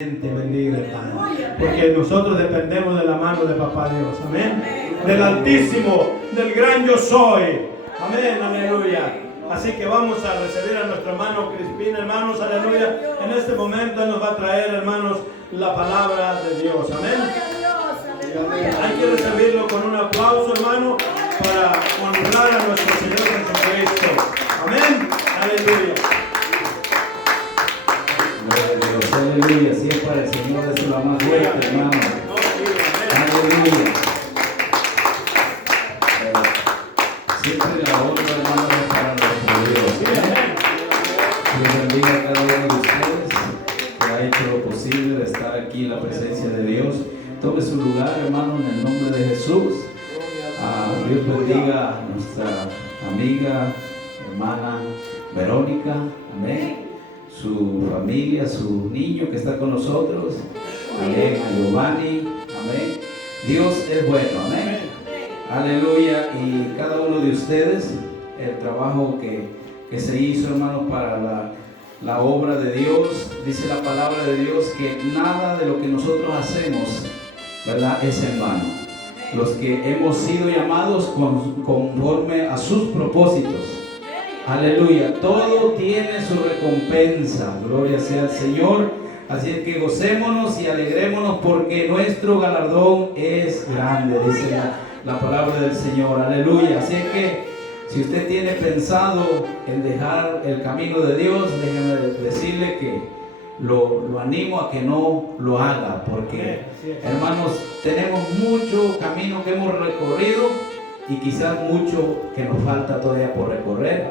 Bendiga, hermano, porque nosotros dependemos de la mano de Papá Dios, amén, del Altísimo, del gran yo soy, amén, aleluya. Así que vamos a recibir a nuestro hermano Crispín, hermanos, aleluya. En este momento Él nos va a traer, hermanos, la palabra de Dios, amén. Hay que recibirlo con un aplauso, hermano, para honrar a nuestro Señor Jesucristo, amén, aleluya. Aleluya, siempre para el Señor es la más fuerte, hermano. Aleluya. Siempre la honra, hermano, es para nuestro Dios. Dios bendiga a cada uno de ustedes que ha hecho lo posible de estar aquí en la presencia de Dios. Tome su lugar, hermano, en el nombre de Jesús. Dios bendiga a nuestra amiga, hermana Verónica. Amén. Su familia, su niño que está con nosotros, amén, a Giovanni, amén. Dios es bueno, amén, aleluya. Y cada uno de ustedes, el trabajo que se hizo, hermano, para la obra de Dios, dice la palabra de Dios que nada de lo que nosotros hacemos, ¿verdad?, es en vano. Los que hemos sido llamados conforme a sus propósitos. Aleluya, todo tiene su recompensa, gloria sea al Señor. Así es que gocémonos y alegrémonos porque nuestro galardón es grande, dice la palabra del Señor, aleluya. Así es que si usted tiene pensado en dejar el camino de Dios, déjeme decirle que lo animo a que no lo haga, porque hermanos, tenemos mucho camino que hemos recorrido y quizás mucho que nos falta todavía por recorrer.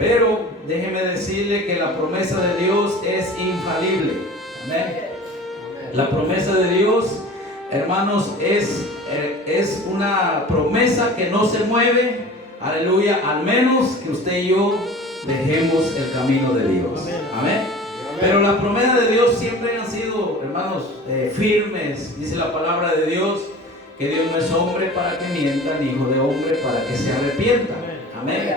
Pero déjeme decirle que la promesa de Dios es infalible. Amén. La promesa de Dios, hermanos, es una promesa que no se mueve. Aleluya, al menos que usted y yo dejemos el camino de Dios. Amén. Pero la promesa de Dios siempre han sido, hermanos, firmes. Dice la palabra de Dios que Dios no es hombre para que mienta, ni hijo de hombre para que se arrepienta. Amén.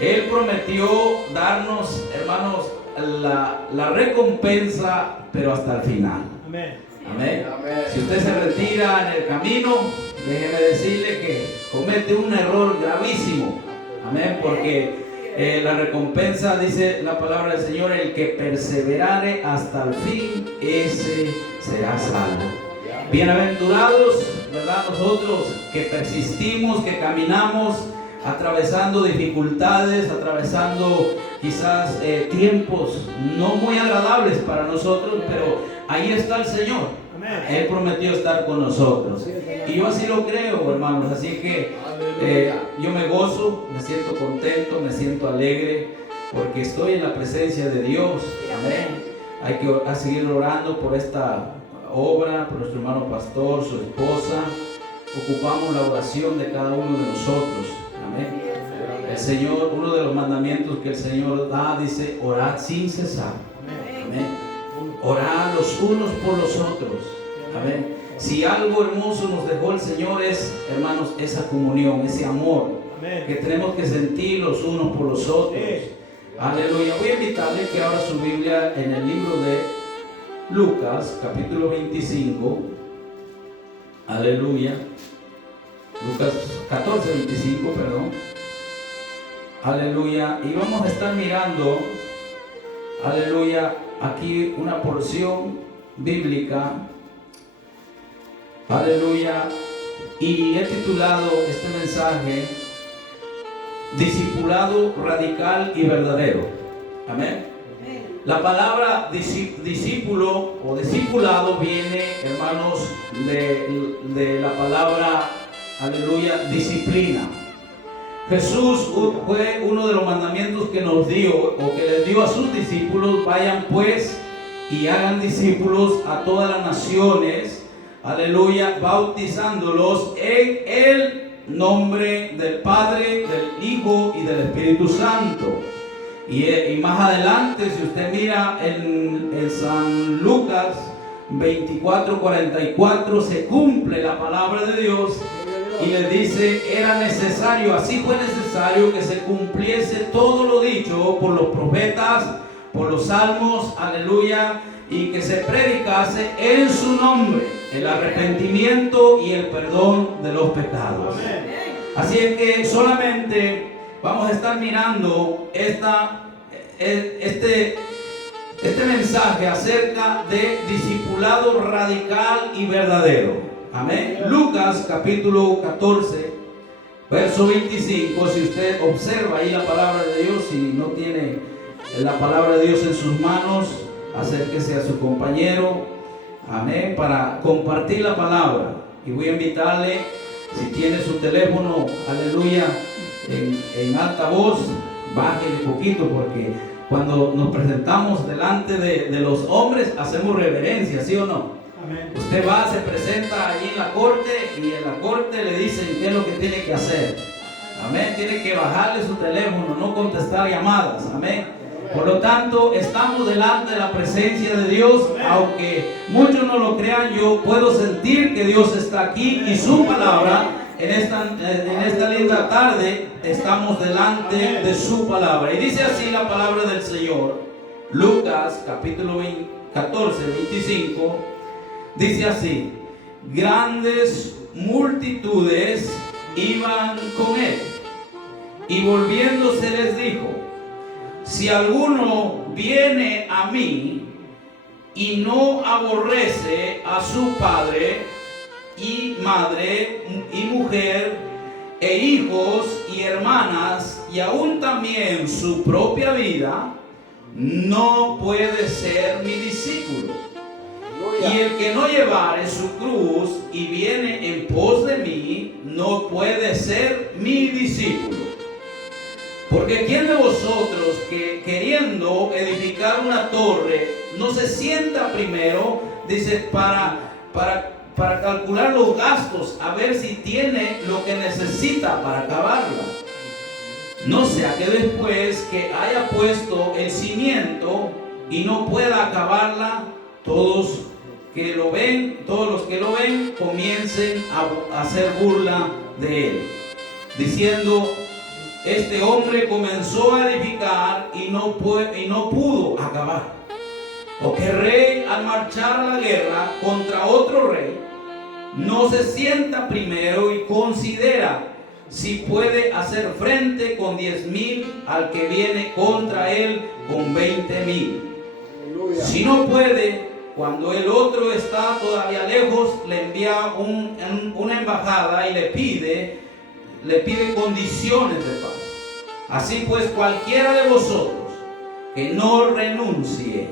Él prometió darnos, hermanos, la recompensa, pero hasta el final. Amén. Amén. Si usted se retira en el camino, déjeme decirle que comete un error gravísimo. Amén. Porque la recompensa, dice la palabra del Señor, el que perseverare hasta el fin, ese será salvo. Bienaventurados, ¿verdad?, nosotros que persistimos, que caminamos atravesando dificultades, atravesando quizás tiempos no muy agradables para nosotros, pero ahí está el Señor. Él prometió estar con nosotros y yo así lo creo, hermanos. Así que yo me gozo, me siento contento, me siento alegre porque estoy en la presencia de Dios. Amén. Hay que seguir orando por esta obra, por nuestro hermano pastor, su esposa. Ocupamos la oración de cada uno de nosotros. Amén. El Señor, uno de los mandamientos que el Señor da, dice: orad sin cesar. Amén. Orad los unos por los otros. Amén. Si algo hermoso nos dejó el Señor es, hermanos, esa comunión, ese amor que tenemos que sentir los unos por los otros. Aleluya. Voy a invitarle que abra su Biblia en el libro de Lucas, capítulo 25. Aleluya. Lucas 14, 25, perdón. Aleluya. Y vamos a estar mirando, aleluya, aquí una porción bíblica. Aleluya. Y he titulado este mensaje: Discipulado radical y verdadero. Amén. La palabra discípulo o discipulado viene, hermanos, de la palabra, aleluya, disciplina. Jesús fue uno de los mandamientos que nos dio o que les dio a sus discípulos: vayan pues y hagan discípulos a todas las naciones, aleluya, bautizándolos en el nombre del Padre, del Hijo y del Espíritu Santo. Y más adelante, si usted mira en San Lucas 24:44, se cumple la palabra de Dios y les dice: era necesario, así fue necesario que se cumpliese todo lo dicho por los profetas, por los salmos, aleluya, y que se predicase en su nombre el arrepentimiento y el perdón de los pecados. Así es que solamente vamos a estar mirando este mensaje acerca de discipulado radical y verdadero. Amén. Lucas capítulo 14, verso 25. Si usted observa ahí la palabra de Dios, si no tiene la palabra de Dios en sus manos, acérquese a su compañero, amén, para compartir la palabra. Y voy a invitarle, si tiene su teléfono, aleluya, en alta voz, bájele un poquito, porque cuando nos presentamos delante de los hombres, hacemos reverencia, ¿sí o no? Amén. Usted va, se presenta ahí en la corte, y en la corte le dicen qué es lo que tiene que hacer. Amén. Tiene que bajarle su teléfono, no contestar llamadas. Amén. Por lo tanto, estamos delante de la presencia de Dios. Aunque muchos no lo crean, yo puedo sentir que Dios está aquí y su palabra, en esta linda tarde, estamos delante de su palabra. Y dice así la palabra del Señor. Lucas capítulo 14, 25. Dice así: grandes multitudes iban con él, y volviéndose les dijo: si alguno viene a mí y no aborrece a su padre y madre y mujer e hijos y hermanas y aún también su propia vida, no puede ser mi discípulo. Y el que no llevare su cruz y viene en pos de mí, no puede ser mi discípulo. Porque ¿quién de vosotros que queriendo edificar una torre no se sienta primero, dice, para calcular los gastos, a ver si tiene lo que necesita para acabarla? No sea que después que haya puesto el cimiento y no pueda acabarla, todos los que lo ven comiencen a hacer burla de él, diciendo: este hombre comenzó a edificar y no pudo acabar. O que rey, al marchar a la guerra contra otro rey, no se sienta primero y considera si puede hacer frente con 10,000 al que viene contra él con 20,000. Si no puede, cuando el otro está todavía lejos, le envía una embajada y le pide condiciones de paz. Así pues, cualquiera de vosotros que no renuncie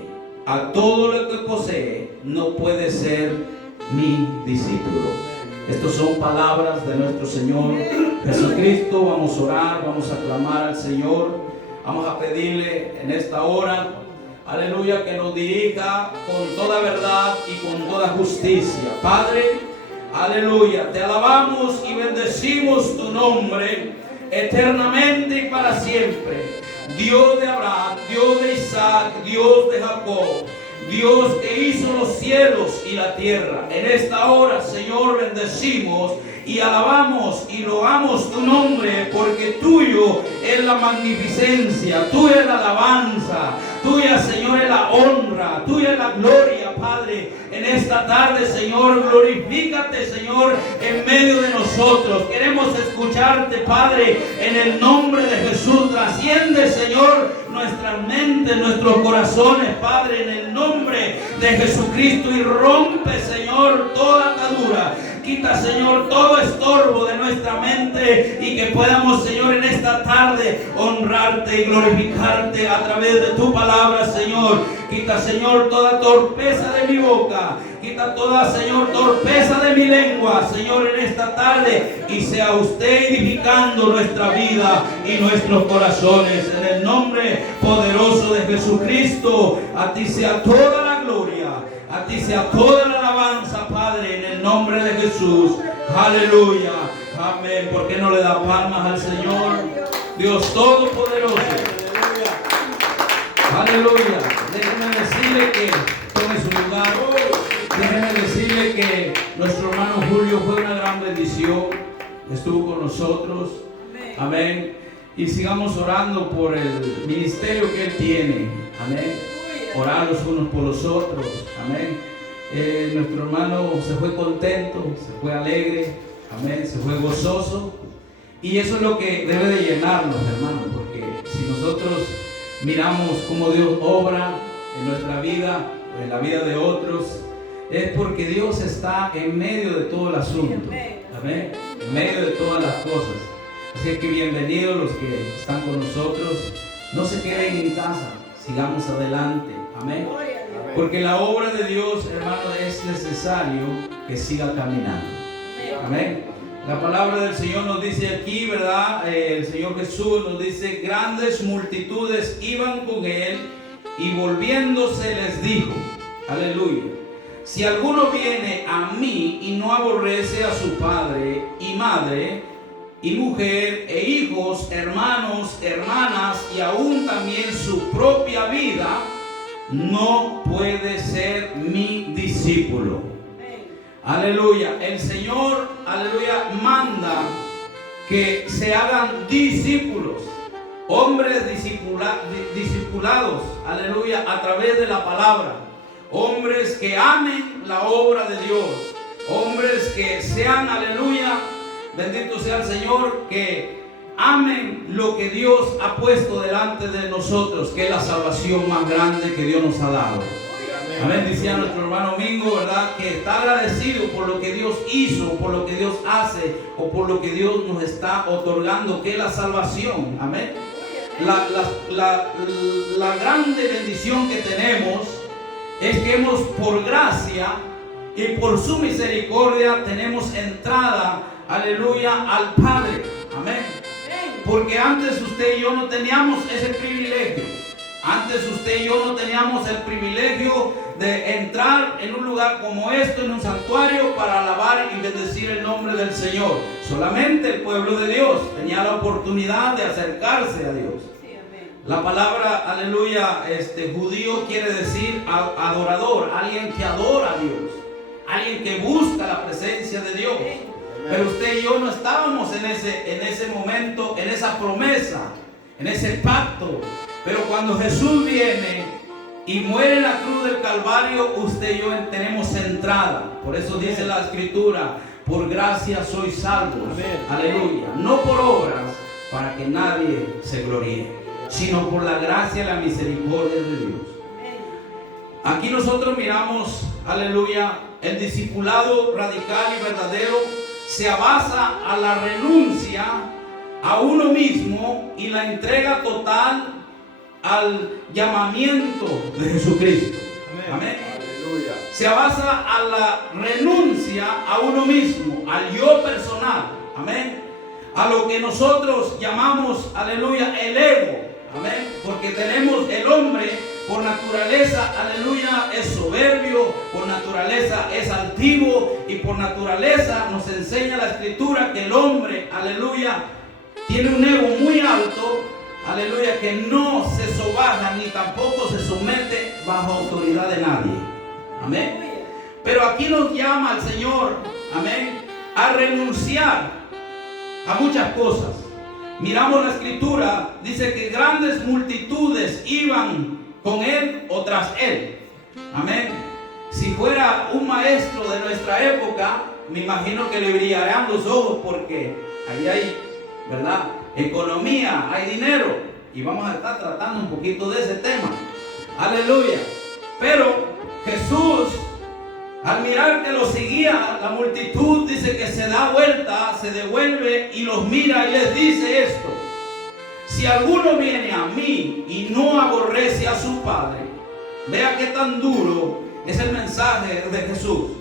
a todo lo que posee, no puede ser mi discípulo. Estas son palabras de nuestro Señor Jesucristo. Vamos a orar, vamos a clamar al Señor, vamos a pedirle en esta hora, aleluya, que nos dirija con toda verdad y con toda justicia. Padre, aleluya, te alabamos y bendecimos tu nombre eternamente y para siempre. Dios de Abraham, Dios de Isaac, Dios de Jacob, Dios que hizo los cielos y la tierra. En esta hora, Señor, bendecimos y alabamos y loamos tu nombre, porque tuyo es la magnificencia, tuya es la alabanza, tuya, Señor, es la honra, tuya es la gloria, Padre. En esta tarde, Señor, glorifícate, Señor, en medio de nosotros. Queremos escucharte, Padre, en el nombre de Jesús. Trasciende, Señor, nuestras mentes, nuestros corazones, Padre, en el nombre de Jesucristo, y rompe, Señor, toda atadura. Quita, Señor, todo estorbo de nuestra mente, y que podamos, Señor, en esta tarde honrarte y glorificarte a través de tu palabra, Señor. Quita, Señor, toda torpeza de mi boca. Quita toda, Señor, torpeza de mi lengua, Señor, en esta tarde. Y sea usted edificando nuestra vida y nuestros corazones. En el nombre poderoso de Jesucristo, a ti sea toda la gloria, a ti sea toda la alabanza, Padre, en el nombre de Jesús. Aleluya. Amén. ¿Por qué no le da palmas al Señor? Dios Todopoderoso. Aleluya. Déjenme decirle que tome su lugar. Déjenme decirle que nuestro hermano Julio fue una gran bendición. Estuvo con nosotros. Amén. Y sigamos orando por el ministerio que él tiene. Amén. orar los unos por los otros. Amén. Nuestro hermano se fue contento, se fue alegre, amén, se fue gozoso. Y eso es lo que debe de llenarnos, hermanos, porque si nosotros miramos cómo Dios obra en nuestra vida, en la vida de otros, es porque Dios está en medio de todo el asunto, amén, en medio de todas las cosas. Así que bienvenidos los que están con nosotros. No se queden en casa, sigamos adelante, amén. Porque la obra de Dios, hermano, es necesario que siga caminando, amén. La palabra del Señor nos dice aquí, ¿verdad? El Señor Jesús nos dice: grandes multitudes iban con él, y volviéndose les dijo, aleluya, si alguno viene a mí y no aborrece a su padre y madre y mujer e hijos, hermanos, hermanas, y aún también su propia vida, no puede ser mi discípulo. Aleluya. El Señor, aleluya, manda que se hagan discípulos, hombres discipulados, aleluya, a través de la palabra, hombres que amen la obra de Dios, hombres que sean, aleluya, bendito sea el Señor, que amen lo que Dios ha puesto delante de nosotros, que es la salvación más grande que Dios nos ha dado. Amén. Decía nuestro hermano Mingo, ¿verdad?, que está agradecido por lo que Dios hizo, por lo que Dios hace, o por lo que Dios nos está otorgando, que es la salvación. Amén. La grande bendición que tenemos es que hemos, por gracia y por su misericordia, tenemos entrada, aleluya, al Padre. Amén. Porque antes usted y yo no teníamos ese privilegio. Antes usted y yo no teníamos el privilegio de entrar en un lugar como esto, en un santuario, para alabar y bendecir el nombre del Señor. Solamente el pueblo de Dios tenía la oportunidad de acercarse a Dios. La palabra, aleluya, judío quiere decir adorador, alguien que adora a Dios, alguien que busca la presencia de Dios. Pero usted y yo no estábamos en ese momento, en esa promesa, en ese pacto. Pero cuando Jesús viene y muere en la cruz del Calvario, usted y yo tenemos entrada. Por eso dice la Escritura: por gracia sois salvos. Aleluya. No por obras, para que nadie se gloríe, sino por la gracia y la misericordia de Dios. Aquí nosotros miramos, aleluya, el discipulado radical y verdadero se basa a la renuncia a uno mismo y la entrega total al llamamiento de Jesucristo. Amén. Aleluya. Se basa a la renuncia a uno mismo, al yo personal. Amén. A lo que nosotros llamamos, aleluya, el ego. Amén. Porque tenemos el hombre por naturaleza, aleluya, es soberbio, por naturaleza es altivo, y por naturaleza nos enseña la Escritura que el hombre, aleluya, tiene un ego muy alto, aleluya, que no se sobaja ni tampoco se somete bajo autoridad de nadie. Amén. Pero aquí nos llama el Señor, amén, a renunciar a muchas cosas. Miramos la Escritura, dice que grandes multitudes iban con él o tras él. Amén. Si fuera un maestro de nuestra época, me imagino que le brillarían los ojos, porque ahí hay, ¿verdad?, economía, hay dinero, y vamos a estar tratando un poquito de ese tema. Aleluya. Pero Jesús, al mirar que lo seguía la multitud, dice que se da vuelta, se devuelve y los mira y les dice esto: si alguno viene a mí y no aborrece a su padre, vea qué tan duro es el mensaje de Jesús,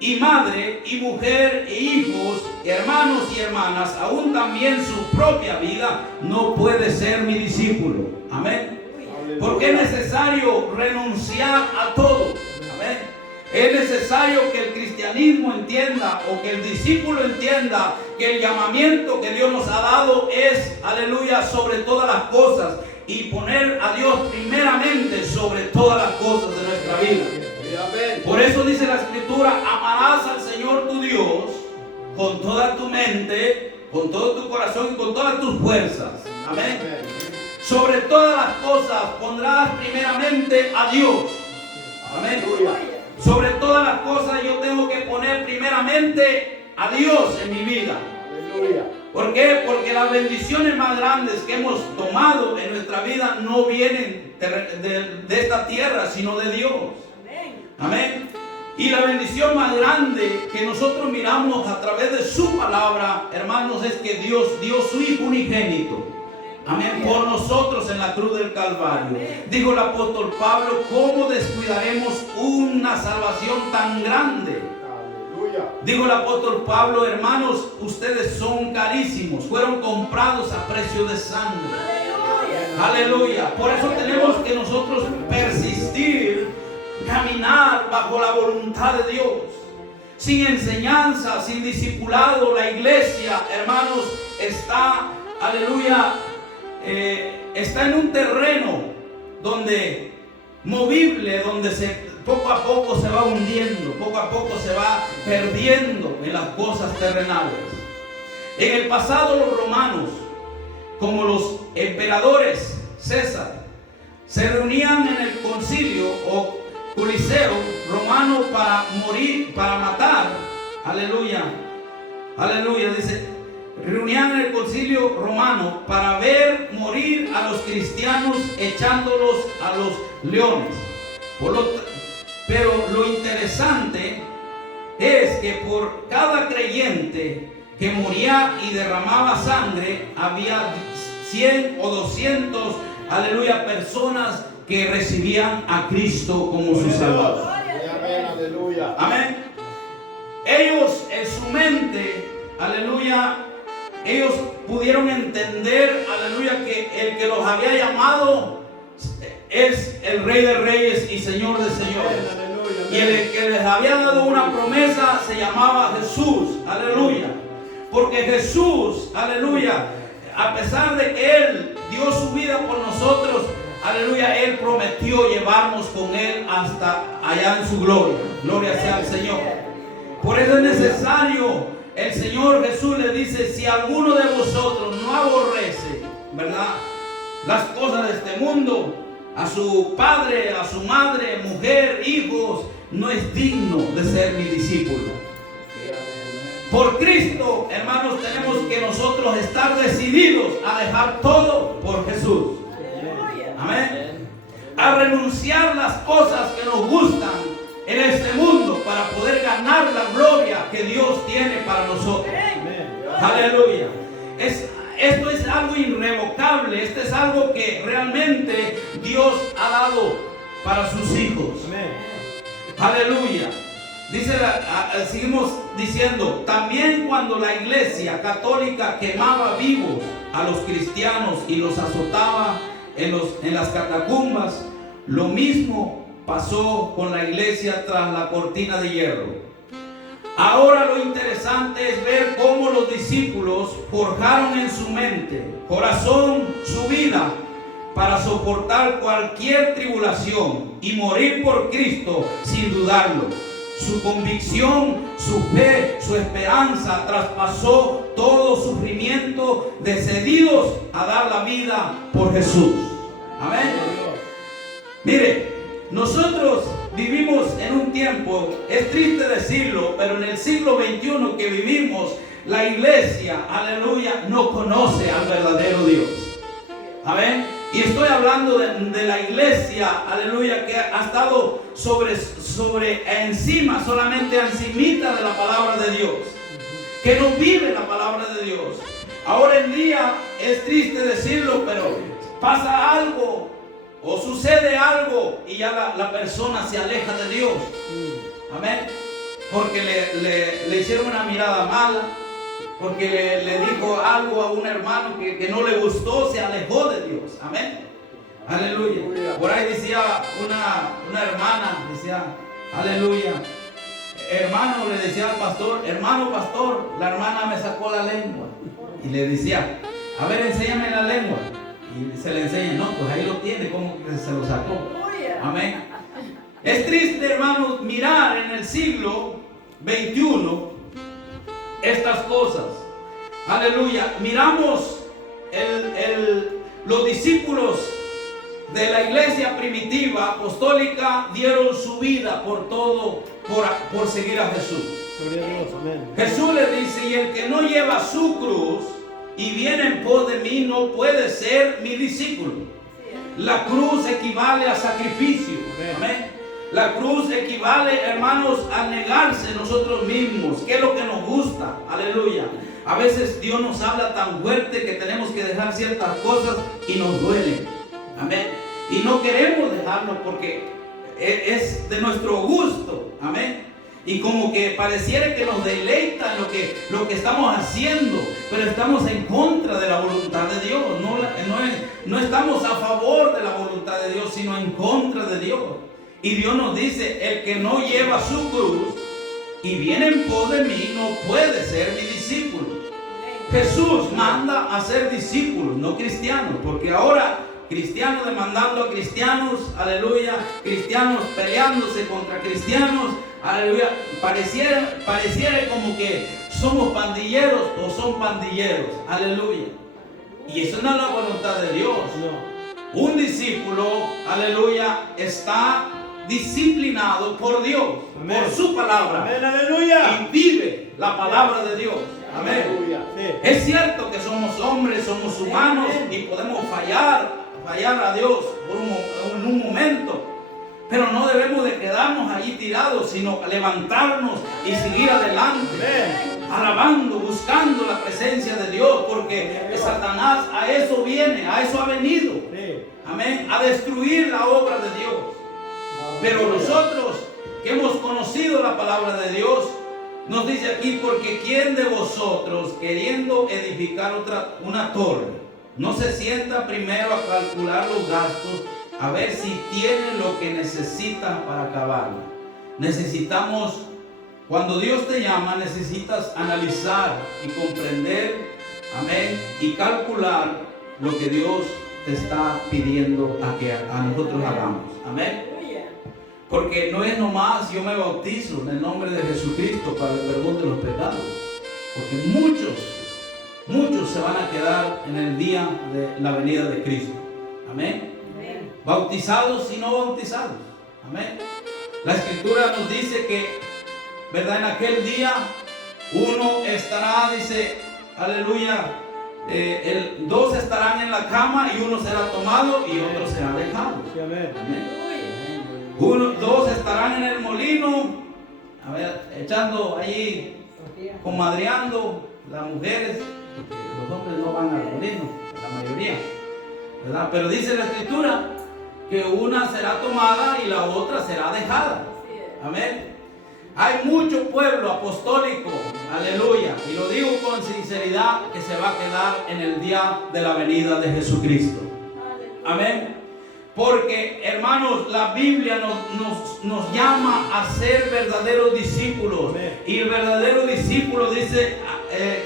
y madre, y mujer, e hijos, hermanos y hermanas, aún también su propia vida, no puede ser mi discípulo. Amén. Porque es necesario renunciar a todo. Amén. Es necesario que el cristianismo entienda, o que el discípulo entienda, que el llamamiento que Dios nos ha dado es, aleluya, sobre todas las cosas, y poner a Dios primeramente sobre todas las cosas de nuestra vida. Por eso dice la Escritura: amarás al Señor tu Dios con toda tu mente, con todo tu corazón y con todas tus fuerzas. Amén. Sobre todas las cosas pondrás primeramente a Dios. Amén. Sobre todas las cosas yo tengo que poner primeramente a Dios en mi vida. ¿Por qué? Porque las bendiciones más grandes que hemos tomado en nuestra vida no vienen de esta tierra, sino de Dios. Amén. Y la bendición más grande que nosotros miramos a través de su palabra, hermanos, es que Dios dio su Hijo unigénito. Amén. Por nosotros en la cruz del Calvario. Dijo el apóstol Pablo, ¿cómo descuidaremos una salvación tan grande? Dijo el apóstol Pablo, hermanos, ustedes son carísimos, fueron comprados a precio de sangre. Aleluya. Por eso tenemos que nosotros persistir, caminar bajo la voluntad de Dios. Sin enseñanza, sin discipulado, la iglesia, hermanos, está, aleluya, está en un terreno donde movible, donde poco a poco se va hundiendo, poco a poco se va perdiendo en las cosas terrenales. En el pasado los romanos, como los emperadores César, se reunían en el concilio o coliseo romano para morir, para matar, aleluya, aleluya, dice, reunían en el concilio romano para ver morir a los cristianos echándolos a los leones. Pero lo interesante es que por cada creyente que moría y derramaba sangre, había 100 o 200, aleluya, personas que recibían a Cristo como su Salvador. Aleluya. Amén. Ellos en su mente, aleluya, ellos pudieron entender, aleluya, que el que los había llamado es el Rey de Reyes y Señor de Señores. Y el que les había dado una promesa se llamaba Jesús. Aleluya. Porque Jesús, aleluya, a pesar de que Él dio su vida por nosotros, aleluya, Él prometió llevarnos con Él hasta allá en su gloria. Gloria sea al Señor. Por eso es necesario, el Señor Jesús le dice, si alguno de vosotros no aborrece, ¿verdad?, las cosas de este mundo, a su padre, a su madre, mujer, hijos, no es digno de ser mi discípulo. Por Cristo, hermanos, tenemos que nosotros estar decididos a dejar todo por Jesús. Amén. A renunciar las cosas que nos gustan en este mundo para poder ganar la gloria que Dios tiene para nosotros. Aleluya. Esto es algo irrevocable. Esto es algo que realmente Dios ha dado para sus hijos. Aleluya. Dice, seguimos diciendo, también cuando la iglesia católica quemaba vivos a los cristianos y los azotaba en las catacumbas, lo mismo pasó con la iglesia tras la cortina de hierro. Ahora lo interesante es ver cómo los discípulos forjaron en su mente, corazón, su vida para soportar cualquier tribulación y morir por Cristo sin dudarlo. Su convicción, su fe, su esperanza traspasó todo sufrimiento, decididos a dar la vida por Jesús. Amén. Mire, nosotros vivimos en un tiempo, es triste decirlo, pero en el siglo XXI que vivimos, la iglesia, aleluya, no conoce al verdadero Dios. Amén. Y estoy hablando de la iglesia, aleluya, que ha estado sobre encima, solamente encimita de la palabra de Dios, que no vive la palabra de Dios. Ahora en día es triste decirlo, pero pasa algo o sucede algo y ya la persona se aleja de Dios. Amén. Porque le hicieron una mirada mala, porque le dijo algo a un hermano que no le gustó, se alejó de Dios. Amén. Aleluya. Por ahí decía una hermana, decía, aleluya, hermano, le decía al pastor, hermano pastor, la hermana me sacó la lengua. Y le decía, a ver, enséñame la lengua. Y se le enseña, no, pues ahí lo tiene, como que se lo sacó. Amén. Es triste, hermanos, mirar en el siglo XXI estas cosas. Aleluya. Miramos los discípulos de la iglesia primitiva apostólica dieron su vida por todo, por seguir a Jesús. Gloria a Dios, amén. Jesús le dice, y el que no lleva su cruz y viene en pos de mí no puede ser mi discípulo. La cruz equivale a sacrificio. Amén. La cruz equivale, hermanos, a negarse nosotros mismos. ¿Qué es lo que nos gusta? Aleluya. A veces Dios nos habla tan fuerte que tenemos que dejar ciertas cosas y nos duele. Amén. Y no queremos dejarlo porque es de nuestro gusto. Amén. Y como que pareciera que nos deleita lo que estamos haciendo, pero estamos en contra de la voluntad de Dios. No estamos a favor de la voluntad de Dios, sino en contra de Dios. Y Dios nos dice, el que no lleva su cruz y viene en pos de mí no puede ser mi discípulo. Jesús manda a ser discípulos, no cristianos, porque ahora cristianos demandando a cristianos, aleluya, cristianos peleándose contra cristianos, aleluya, pareciera como que somos pandilleros o son pandilleros, aleluya. Y eso no es la voluntad de Dios. No. Un discípulo, aleluya, está disciplinado por Dios, amén, por su palabra. Amén, aleluya. Y vive la palabra de Dios. Amén. Aleluya. Sí. Es cierto que somos hombres, somos humanos y podemos fallar a Dios en un momento. Pero no debemos de quedarnos allí tirados, sino levantarnos y seguir adelante. Amén. Alabando, buscando la presencia de Dios, porque Satanás a eso viene, a eso ha venido. Sí. Amén. A destruir la obra de Dios. Pero nosotros que hemos conocido la palabra de Dios, nos dice aquí, porque ¿quién de vosotros, queriendo edificar una torre, no se sienta primero a calcular los gastos, a ver si tiene lo que necesita para acabarla? Necesitamos, cuando Dios te llama, necesitas analizar y comprender, amén, y calcular lo que Dios te está pidiendo a que a nosotros hagamos. Amén. Porque no es nomás yo me bautizo en el nombre de Jesucristo para el perdón de los pecados. Porque muchos se van a quedar en el día de la venida de Cristo. Amén. Amén. Bautizados y no bautizados. Amén. La Escritura nos dice que, ¿verdad? En aquel día uno estará, dice, aleluya, dos estarán en la cama y uno será tomado y otro será dejado. Sí, amén. Amén. Dos estarán en el molino, a ver, echando allí, comadreando las mujeres, porque los hombres no van al molino, la mayoría, ¿verdad? Pero dice la Escritura que una será tomada y la otra será dejada. Amén. Hay mucho pueblo apostólico, aleluya, y lo digo con sinceridad, que se va a quedar en el día de la venida de Jesucristo. Amén. Porque, hermanos, la Biblia nos llama a ser verdaderos discípulos. Amén. Y el verdadero discípulo dice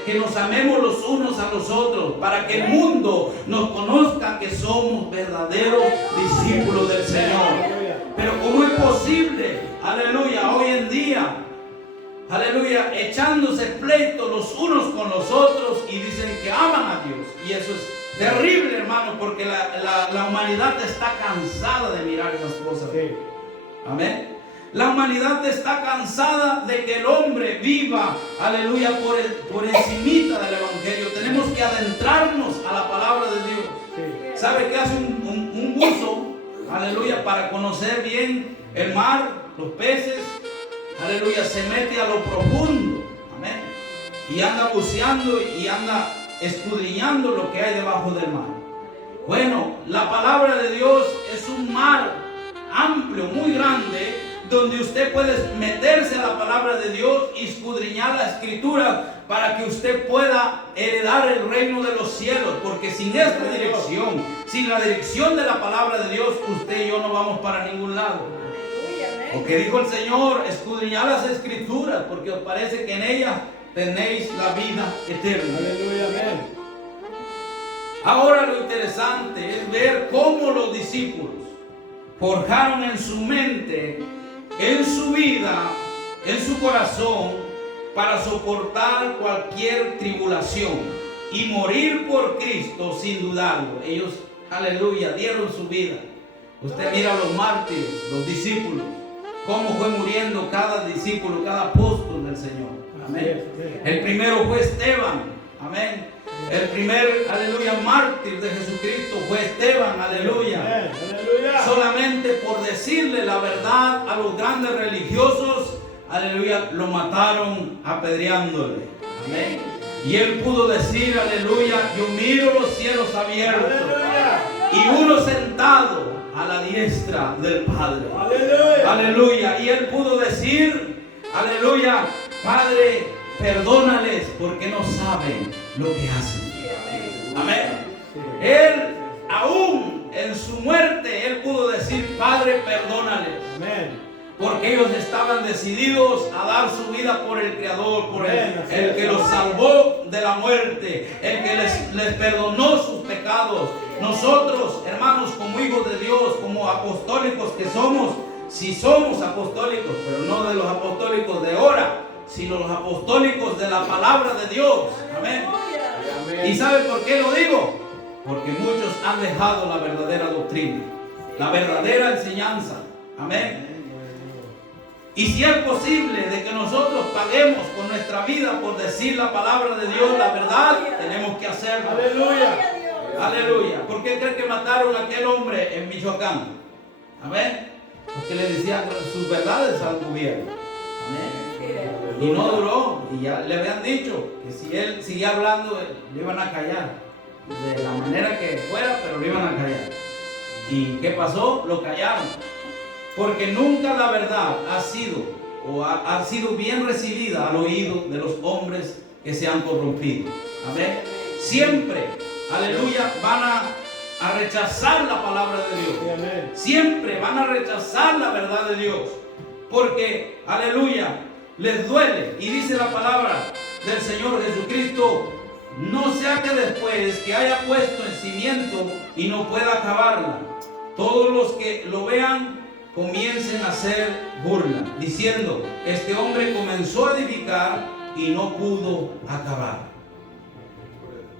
que nos amemos los unos a los otros, para que el mundo nos conozca que somos verdaderos discípulos del Señor. Pero ¿cómo es posible, aleluya, hoy en día, aleluya, echándose pleito los unos con los otros y dicen que aman a Dios? Y eso es terrible, hermano, porque la humanidad está cansada de mirar esas cosas. Sí. Amén. La humanidad está cansada de que el hombre viva, aleluya, por encimita del Evangelio. Tenemos que adentrarnos a la palabra de Dios. Sí. ¿Sabe qué hace un buzo? Aleluya, para conocer bien el mar, los peces. Aleluya, se mete a lo profundo. Amén. Y anda buceando y anda escudriñando lo que hay debajo del mar. Bueno, la palabra de Dios es un mar amplio, muy grande, donde usted puede meterse a la palabra de Dios y escudriñar la Escritura para que usted pueda heredar el reino de los cielos. Porque sin esta dirección, sin la dirección de la palabra de Dios, usted y yo no vamos para ningún lado. Porque dijo el Señor, escudriñad las Escrituras, porque os parece que en ellas tenéis la vida eterna. Aleluya, amén. Ahora lo interesante es ver cómo los discípulos forjaron en su mente, en su vida, en su corazón, para soportar cualquier tribulación y morir por Cristo sin dudarlo. Ellos aleluya, dieron su vida. Usted mira a los mártires, los discípulos, cómo fue muriendo cada discípulo, cada apóstol del Señor. Amén. El primero fue Esteban. Amén. El primer, aleluya, mártir de Jesucristo fue Esteban. Aleluya. Solamente por decirle la verdad a los grandes religiosos, aleluya, lo mataron apedreándole. Amén. Y él pudo decir, aleluya, yo miro los cielos abiertos y uno sentado a la diestra del Padre. Aleluya. Y él pudo decir, aleluya, Padre, perdónales porque no saben lo que hacen. Amén. Él, aún en su muerte, él pudo decir, Padre, perdónales. Amén. Porque ellos estaban decididos a dar su vida por el Creador, por el que los salvó de la muerte, el que les perdonó sus pecados. Nosotros, hermanos, como hijos de Dios, como apostólicos que somos, si somos apostólicos, pero no de los apostólicos de ahora, sino los apostólicos de la palabra de Dios. Amén. ¿Y sabe por qué lo digo? Porque muchos han dejado la verdadera doctrina, la verdadera enseñanza. Amén. Y si es posible de que nosotros paguemos con nuestra vida por decir la palabra de Dios, la verdad, tenemos que hacerlo. Aleluya. Aleluya. ¿Por qué creen que mataron a aquel hombre en Michoacán? Amén. Porque le decían sus verdades al gobierno. Amén. Y no duró. Y ya le habían dicho que si él seguía hablando, le iban a callar. De la manera que fuera, pero lo iban a callar. ¿Y qué pasó? Lo callaron. Porque nunca la verdad ha sido bien recibida al oído de los hombres que se han corrompido. Amén. Siempre, aleluya, van a rechazar la palabra de Dios. Siempre van a rechazar la verdad de Dios. Porque, aleluya, les duele. Y dice la palabra del Señor Jesucristo, no sea que después que haya puesto en cimiento y no pueda acabarla, todos los que lo vean comiencen a hacer burla, diciendo, este hombre comenzó a edificar y no pudo acabar.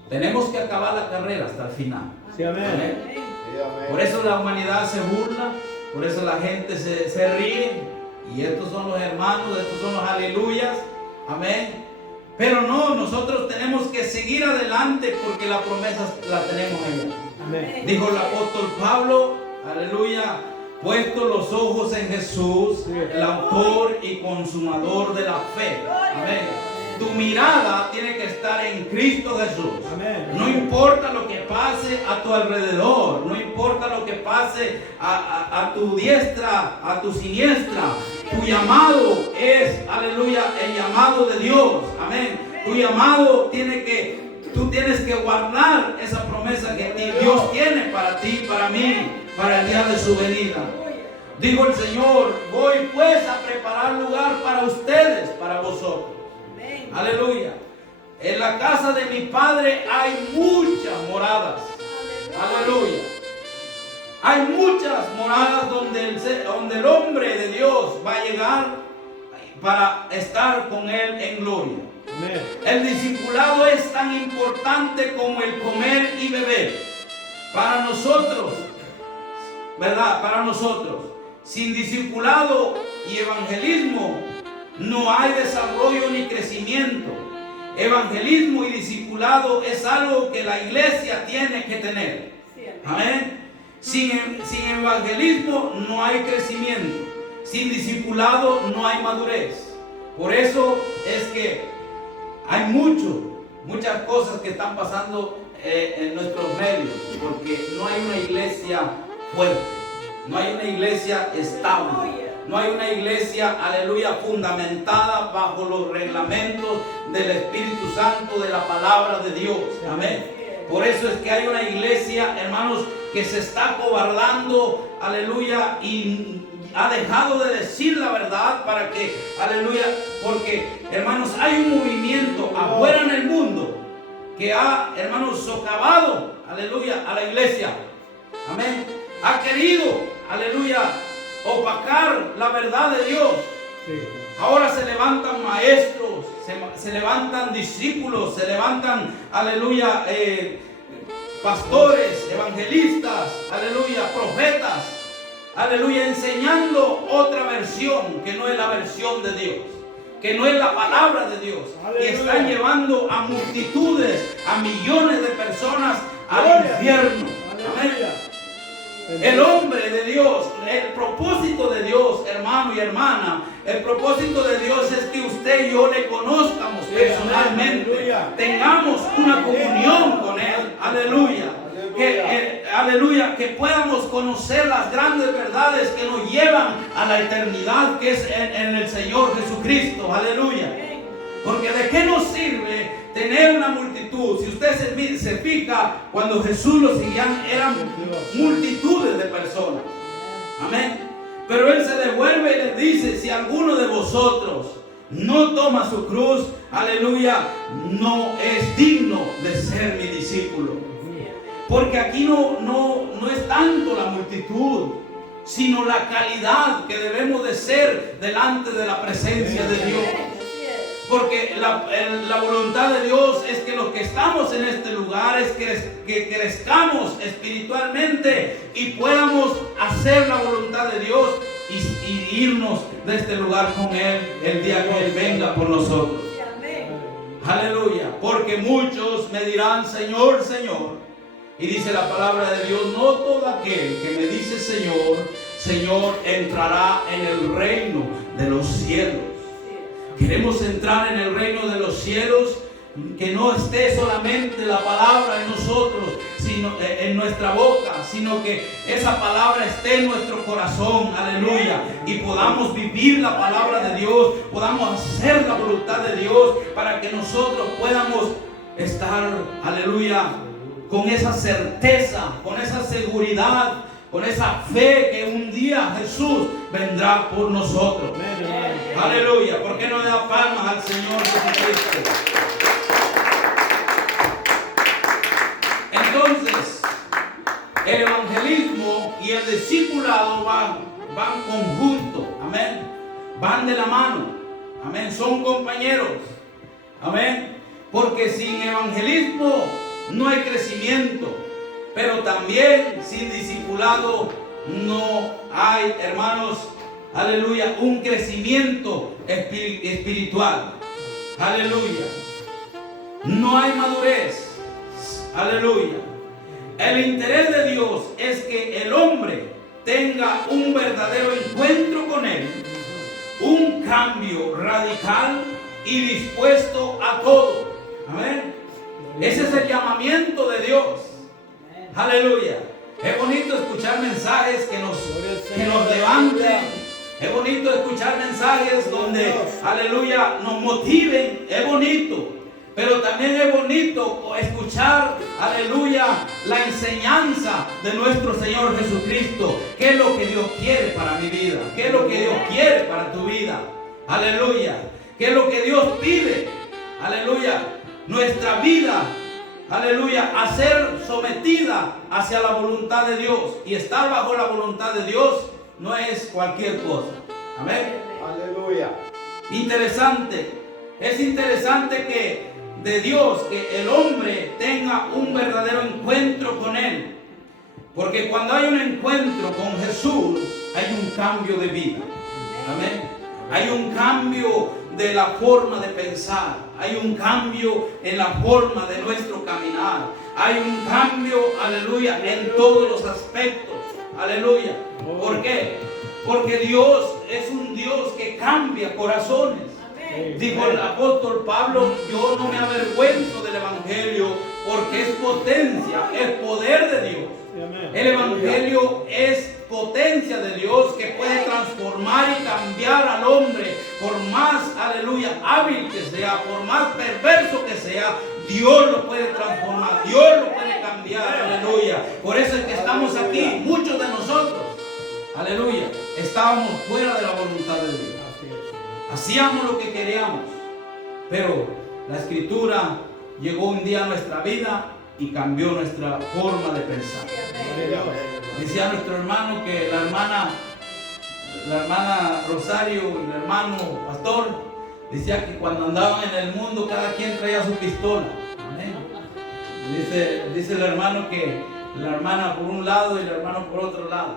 Tenemos que acabar la carrera hasta el final. Sí, amén. Amén. Por eso la humanidad se burla, por eso la gente se ríe, y estos son los hermanos, estos son los aleluyas. Amén. Pero no, nosotros tenemos que seguir adelante porque la promesa la tenemos allá. Amén. Dijo el apóstol Pablo, aleluya, puesto los ojos en Jesús, el autor y consumador de la fe. Amén. Tu mirada tiene que estar en Cristo Jesús. Amén. No importa lo que pase a tu alrededor, no importa lo que pase a tu diestra, a tu siniestra. Tu llamado es, aleluya, el llamado de Dios. Amén. Tu llamado tú tienes que guardar esa promesa que Dios tiene para ti, para mí, para el día de su venida. Dijo el Señor, voy pues a preparar lugar para ustedes, para vosotros. Aleluya. En la casa de mi Padre hay muchas moradas. Aleluya. Hay muchas moradas donde el hombre de Dios va a llegar para estar con Él en gloria. Amén. El discipulado es tan importante como el comer y beber. Para nosotros, ¿verdad? Para nosotros, sin discipulado y evangelismo, no hay desarrollo ni crecimiento. Evangelismo y discipulado es algo que la iglesia tiene que tener. Amén. Sin evangelismo no hay crecimiento. Sin discipulado no hay madurez. Por eso es que hay muchas cosas que están pasando en nuestros medios. Porque no hay una iglesia fuerte. No hay una iglesia estable. No hay una iglesia, aleluya, fundamentada bajo los reglamentos del Espíritu Santo, de la palabra de Dios. Amén. Por eso es que hay una iglesia, hermanos, que se está acobardando, aleluya, y ha dejado de decir la verdad para que, aleluya, porque, hermanos, hay un movimiento afuera en el mundo que ha, hermanos, socavado, aleluya, a la iglesia. Amén. Ha querido, aleluya, opacar la verdad de Dios. Sí. Ahora se levantan maestros, se levantan discípulos, se levantan, aleluya, pastores, evangelistas, aleluya, profetas, aleluya, enseñando otra versión que no es la versión de Dios, que no es la palabra de Dios, y están llevando a multitudes, a millones de personas al infierno. Amén. El hombre de Dios, el propósito de Dios, hermano y hermana, el propósito de Dios es que usted y yo le conozcamos personalmente, tengamos una comunión con Él, aleluya. Aleluya, que podamos conocer las grandes verdades que nos llevan a la eternidad, que es en el Señor Jesucristo, aleluya. Porque de qué nos sirve tener una multitud. Si usted se fija, cuando Jesús lo seguían eran multitudes de personas, amén. Pero Él se devuelve y les dice: si alguno de vosotros no toma su cruz, aleluya, no es digno de ser mi discípulo. Porque aquí no es tanto la multitud, sino la calidad que debemos de ser delante de la presencia de Dios. Porque la voluntad de Dios es que los que estamos en este lugar es que crezcamos espiritualmente y podamos hacer la voluntad de Dios y irnos de este lugar con Él el día que Él venga por nosotros. Aleluya. Porque muchos me dirán: Señor, Señor. Y dice la palabra de Dios: no todo aquel que me dice Señor, Señor, entrará en el reino de los cielos. Queremos entrar en el reino de los cielos, que no esté solamente la palabra en nosotros, sino en nuestra boca, sino que esa palabra esté en nuestro corazón, aleluya, y podamos vivir la palabra de Dios, podamos hacer la voluntad de Dios, para que nosotros podamos estar, aleluya, con esa certeza, con esa seguridad, con esa fe que un día Jesús vendrá por nosotros. Aleluya. ¿Por qué no le da palmas al Señor Jesucristo? Entonces, el evangelismo y el discipulado van conjuntos. Amén. Van de la mano. Amén. Son compañeros. Amén. Porque sin evangelismo no hay crecimiento, pero también sin discipulado no hay, hermanos, aleluya, un crecimiento espiritual. Aleluya. No hay madurez. Aleluya. El interés de Dios es que el hombre tenga un verdadero encuentro con Él, un cambio radical y dispuesto a todo. Amén. Ese es el llamamiento de Dios. Aleluya. Es bonito escuchar mensajes que nos levanten. Es bonito escuchar mensajes donde, aleluya, nos motiven. Es bonito. Pero también es bonito escuchar, aleluya, la enseñanza de nuestro Señor Jesucristo. ¿Qué es lo que Dios quiere para mi vida? ¿Qué es lo que Dios quiere para tu vida? Aleluya. ¿Qué es lo que Dios pide? Aleluya. Nuestra vida, aleluya, a ser sometida hacia la voluntad de Dios. Y estar bajo la voluntad de Dios no es cualquier cosa. Amén. Aleluya. Interesante. Es interesante que de Dios, que el hombre tenga un verdadero encuentro con Él. Porque cuando hay un encuentro con Jesús, hay un cambio de vida. Amén. Hay un cambio de la forma de pensar, hay un cambio en la forma de nuestro caminar, hay un cambio, aleluya, en todos los aspectos, aleluya. ¿Por qué? Porque Dios es un Dios que cambia corazones. Dijo el apóstol Pablo: yo no me avergüenzo del evangelio, porque es potencia, es poder de Dios. El evangelio es potencia de Dios que puede transformar y cambiar al hombre. Por más, aleluya, hábil que sea, por más perverso que sea, Dios lo puede transformar, Dios lo puede cambiar, aleluya. Por eso es que estamos aquí, muchos de nosotros, aleluya, estábamos fuera de la voluntad de Dios. Hacíamos lo que queríamos, pero la Escritura llegó un día a nuestra vida y cambió nuestra forma de pensar. Decía nuestro hermano que la hermana Rosario y el hermano Pastor decía que cuando andaban en el mundo cada quien traía su pistola. Amén. Dice el hermano que la hermana por un lado y el hermano por otro lado.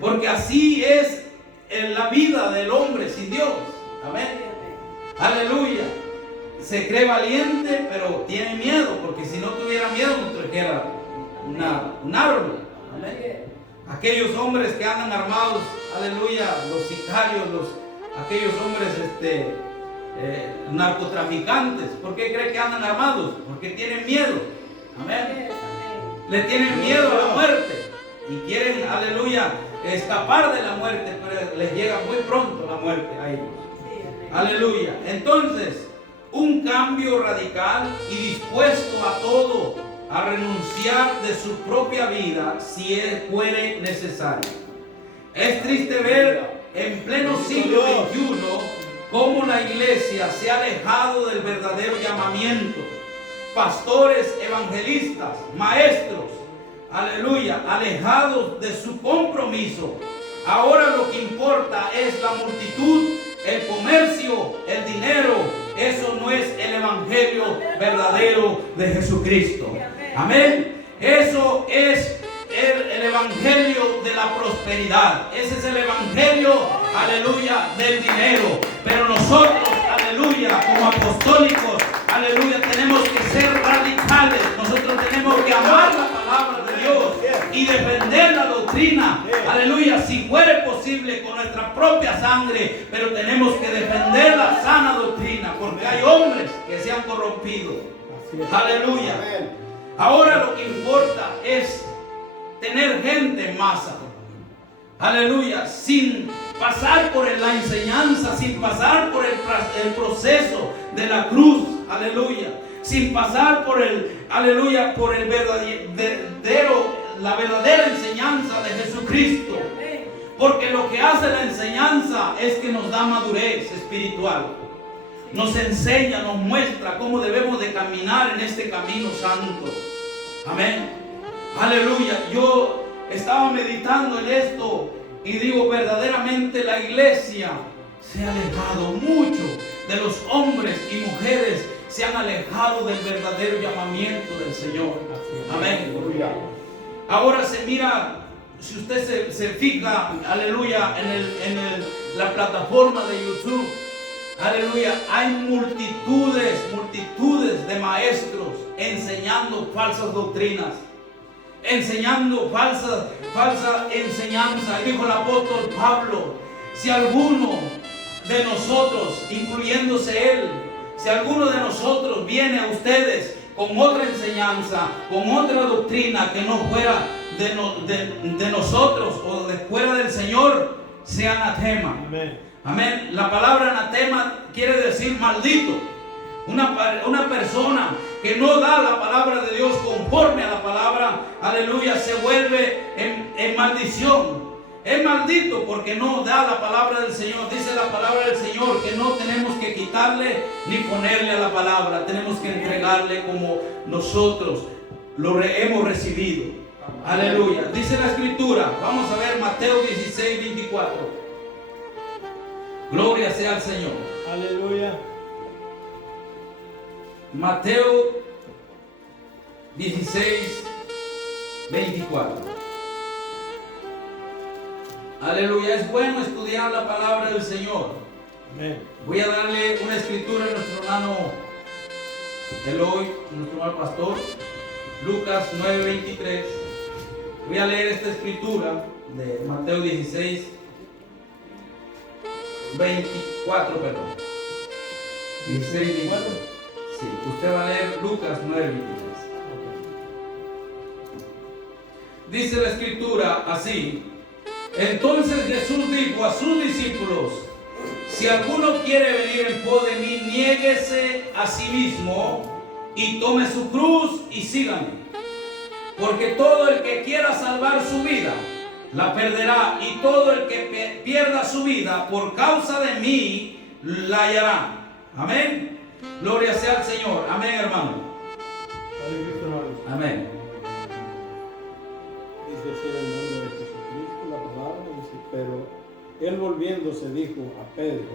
Porque así es en la vida del hombre sin Dios. Amén. Aleluya. Se cree valiente, pero tiene miedo, porque si no tuviera miedo no trajera un árbol. Amén. Aquellos hombres que andan armados, aleluya, los sicarios, aquellos hombres narcotraficantes, ¿por qué cree que andan armados? Porque tienen miedo. Amén. Le tienen miedo a la muerte y quieren, aleluya, escapar de la muerte, pero les llega muy pronto la muerte a ellos. Aleluya. Entonces, un cambio radical y dispuesto a todo, a renunciar de su propia vida si fuere necesario. Es triste ver en pleno siglo XXI cómo la iglesia se ha alejado del verdadero llamamiento. Pastores, evangelistas, maestros, aleluya, alejados de su compromiso. Ahora lo que importa es la multitud, el comercio, el dinero. Eso no es el evangelio verdadero de Jesucristo. Amén. Eso es el evangelio de la prosperidad. Ese es el evangelio, aleluya, del dinero. Pero nosotros, aleluya, como apostólicos, aleluya, tenemos que ser radicales. Nosotros tenemos que amar la palabra de Dios y defender la doctrina, aleluya, si fuere posible con nuestra propia sangre, pero tenemos que defender la sana doctrina, porque hay hombres que se han corrompido. Aleluya. Ahora lo que importa es tener gente en masa, aleluya, sin pasar por la enseñanza, sin pasar por el proceso de la cruz, aleluya, sin pasar por aleluya, por el la verdadera enseñanza de Jesucristo. Porque lo que hace la enseñanza es que nos da madurez espiritual, nos enseña, nos muestra cómo debemos de caminar en este camino santo. Amén. Aleluya. Yo estaba meditando en esto y digo, verdaderamente la iglesia se ha alejado mucho de los hombres y mujeres, se han alejado del verdadero llamamiento del Señor. Amén. Ahora se mira, si usted se fija, aleluya, en la plataforma de YouTube, aleluya, hay multitudes de maestros enseñando falsas doctrinas, enseñando falsa enseñanza. Dijo el apóstol Pablo, si alguno de nosotros, incluyéndose él, si alguno de nosotros viene a ustedes con otra enseñanza, con otra doctrina que no fuera de nosotros o de fuera del Señor, sea anatema. Amén. Amén. La palabra anatema quiere decir maldito. Una persona que no da la palabra de Dios conforme a la palabra, aleluya, se vuelve en maldición. Es maldito porque no da la palabra del Señor. Dice la palabra del Señor que no tenemos que quitarle ni ponerle a la palabra. Tenemos que entregarle como nosotros lo hemos recibido. Aleluya. Dice la escritura. Vamos a ver Mateo 16, 24. Gloria sea al Señor. Aleluya. Mateo 16, 24. Aleluya, es bueno estudiar la palabra del Señor. Amén. Voy a darle una escritura a nuestro hermano Eloy, nuestro hermano pastor, Lucas 9:23. Voy a leer esta escritura de Mateo 16, 24, perdón. 16, 24. Sí, usted va a leer Lucas 9:23. Dice la escritura así. Entonces Jesús dijo a sus discípulos: si alguno quiere venir en pos de mí, niéguese a sí mismo y tome su cruz y sígame. Porque todo el que quiera salvar su vida, la perderá, y todo el que pierda su vida por causa de mí, la hallará. Amén. Gloria sea al Señor. Amén, hermano. Amén. Dice así en el nombre de Jesucristo la palabra, dice, pero él volviéndose dijo a Pedro: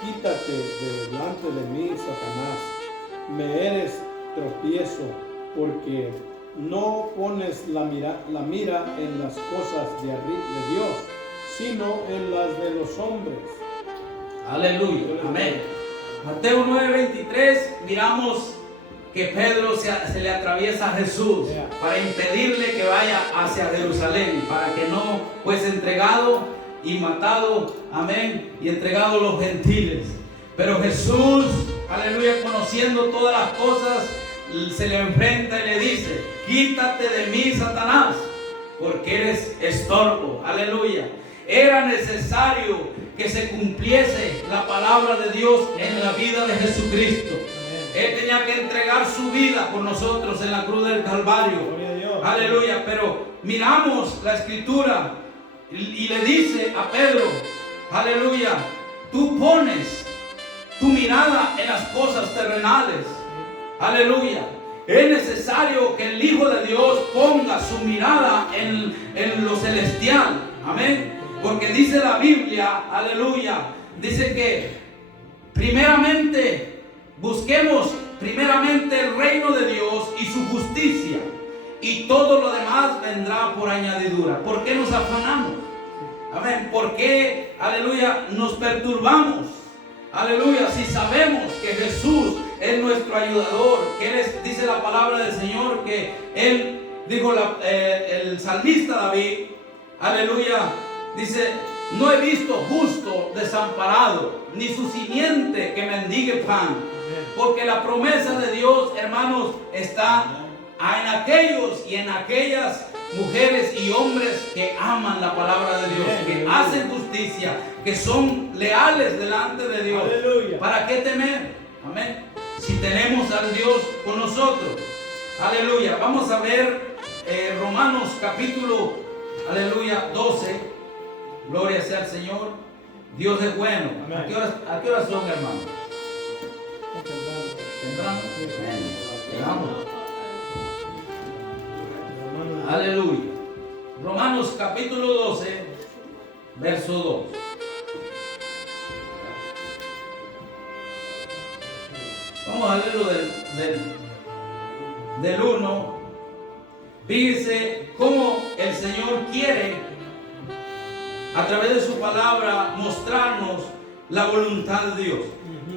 quítate de delante de mí, Satanás, me eres tropiezo, porque no pones la mira en las cosas de Dios, sino en las de los hombres. Aleluya, amén. Mateo 9:23, miramos que Pedro se le atraviesa a Jesús para impedirle que vaya hacia Jerusalén, para que no fuese entregado y matado, amén, y entregado a los gentiles. Pero Jesús, aleluya, conociendo todas las cosas, se le enfrenta y le dice: quítate de mí, Satanás, porque eres estorbo. Aleluya. Era necesario que se cumpliese la palabra de Dios en la vida de Jesucristo. Él tenía que entregar su vida por nosotros en la cruz del Calvario. Aleluya. Pero miramos la escritura y le dice a Pedro: aleluya, tú pones tu mirada en las cosas terrenales. Aleluya. Es necesario que el Hijo de Dios ponga su mirada en lo celestial. Amén. Porque dice la Biblia, aleluya, dice que primeramente busquemos primeramente el reino de Dios y su justicia, y todo lo demás vendrá por añadidura. ¿Por qué nos afanamos? Amén. ¿Por qué, aleluya, nos perturbamos? Aleluya, si sabemos que Jesús es nuestro ayudador, que Él es, dice la palabra del Señor, que Él dijo, el salmista David, aleluya, dice: no he visto justo desamparado, ni su simiente que mendigue pan. Porque la promesa de Dios, hermanos, está en aquellos y en aquellas mujeres y hombres que aman la palabra de Dios, que hacen justicia, que son leales delante de Dios. Aleluya. ¿Para qué temer? Amén. Si tenemos al Dios con nosotros. Aleluya. Vamos a ver Romanos capítulo, aleluya, 12. Gloria sea al Señor. Dios es bueno. ¿A qué horas son, hermanos? ¿Temprano? Llegamos. Aleluya. Romanos capítulo 12, verso 2. Vamos a leerlo del 1. Fíjese cómo el Señor quiere, a través de su palabra, mostrarnos la voluntad de Dios.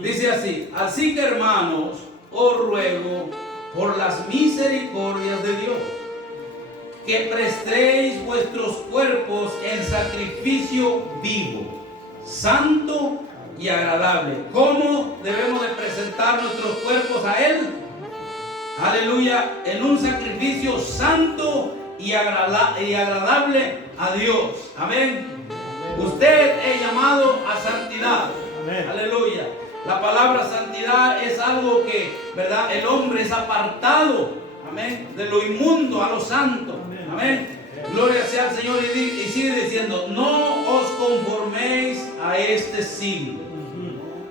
Dice así: así que, hermanos, os ruego por las misericordias de Dios, que prestéis vuestros cuerpos en sacrificio vivo, santo y agradable. ¿Cómo debemos de presentar nuestros cuerpos a Él? Aleluya, en un sacrificio santo y agradable a Dios. Amén. Usted es llamado a santidad. Amén. Aleluya. La palabra santidad es algo que, ¿verdad?, el hombre es apartado, amén, de lo inmundo a lo santo. Amén. Gloria sea al Señor. Y sigue diciendo: no os conforméis a este siglo,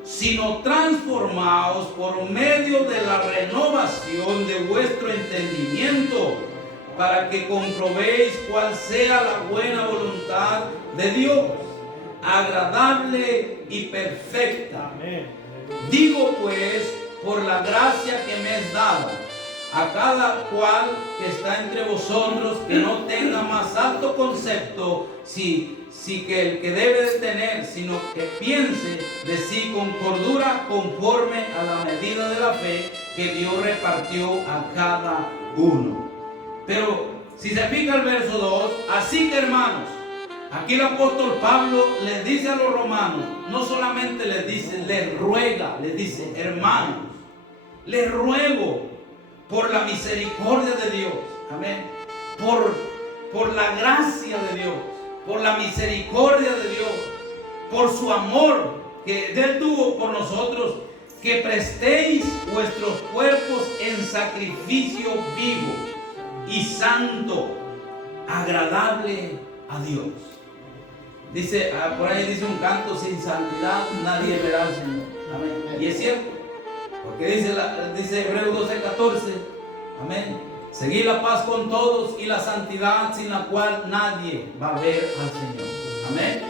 sino transformaos por medio de la renovación de vuestro entendimiento, para que comprobéis cuál sea la buena voluntad de Dios, agradable y perfecta. Amén. Digo pues, por la gracia que me es dada, a cada cual que está entre vosotros, que no tenga más alto concepto si que el que debe de tener, sino que piense de sí con cordura, conforme a la medida de la fe que Dios repartió a cada uno. Pero si se fija el verso 2, así que, hermanos, aquí el apóstol Pablo les dice a los romanos, no solamente les dice, les ruega, les dice: hermanos, les ruego por la misericordia de Dios, amén, por la gracia de Dios, por la misericordia de Dios, por su amor que Él tuvo por nosotros, que prestéis vuestros cuerpos en sacrificio vivo y santo, agradable a Dios. Dice, por ahí dice un canto: sin santidad nadie verá al Señor. Amén. Y es cierto, porque dice Hebreos 12:14, amén: seguid la paz con todos y la santidad, sin la cual nadie va a ver al Señor. Amén.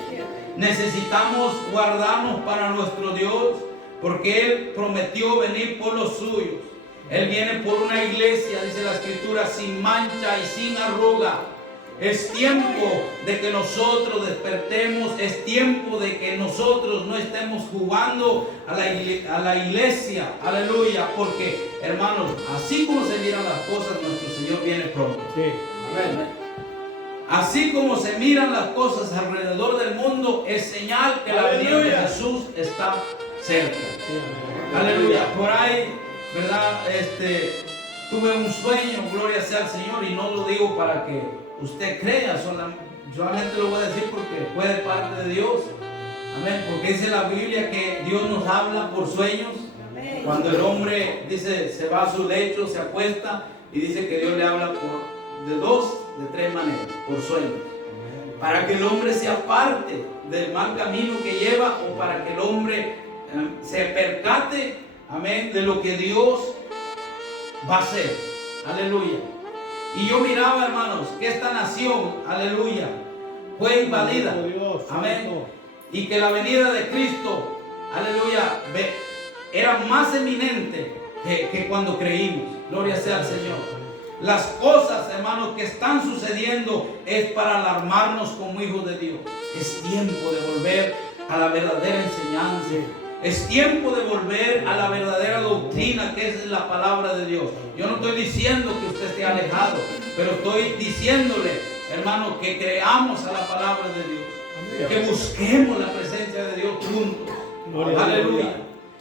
Necesitamos guardarnos para nuestro Dios, porque Él prometió venir por los suyos. Él viene por una iglesia, dice la Escritura, sin mancha y sin arruga. Es tiempo de que nosotros despertemos, es tiempo de que nosotros no estemos jugando a la iglesia, aleluya, porque hermanos, así como se miran las cosas, nuestro Señor viene pronto. Sí. Amén. Así como se miran las cosas alrededor del mundo, es señal que la venida de Jesús está cerca. Aleluya. Por ahí, ¿verdad? Tuve un sueño, gloria sea al Señor, y no lo digo para que usted crea, solamente lo voy a decir porque fue de parte de Dios. Amén. Porque dice la Biblia que Dios nos habla por sueños. Cuando el hombre dice, se va a su lecho, se acuesta, y dice que Dios le habla de dos, de tres maneras, por sueños. Para que el hombre se aparte del mal camino que lleva, o para que el hombre se percate, amén, de lo que Dios va a hacer. Aleluya. Y yo miraba, hermanos, que esta nación, aleluya, fue invadida. Amén. Y que la venida de Cristo, aleluya, era más eminente que cuando creímos. Gloria sea al Señor. Las cosas, hermanos, que están sucediendo es para alarmarnos como hijos de Dios. Es tiempo de volver a la verdadera enseñanza. Es tiempo de volver a la verdadera doctrina, que es la palabra de Dios. Yo no estoy diciendo que usted esté alejado, pero estoy diciéndole, hermano, que creamos a la palabra de Dios, que busquemos la presencia de Dios juntos. Aleluya.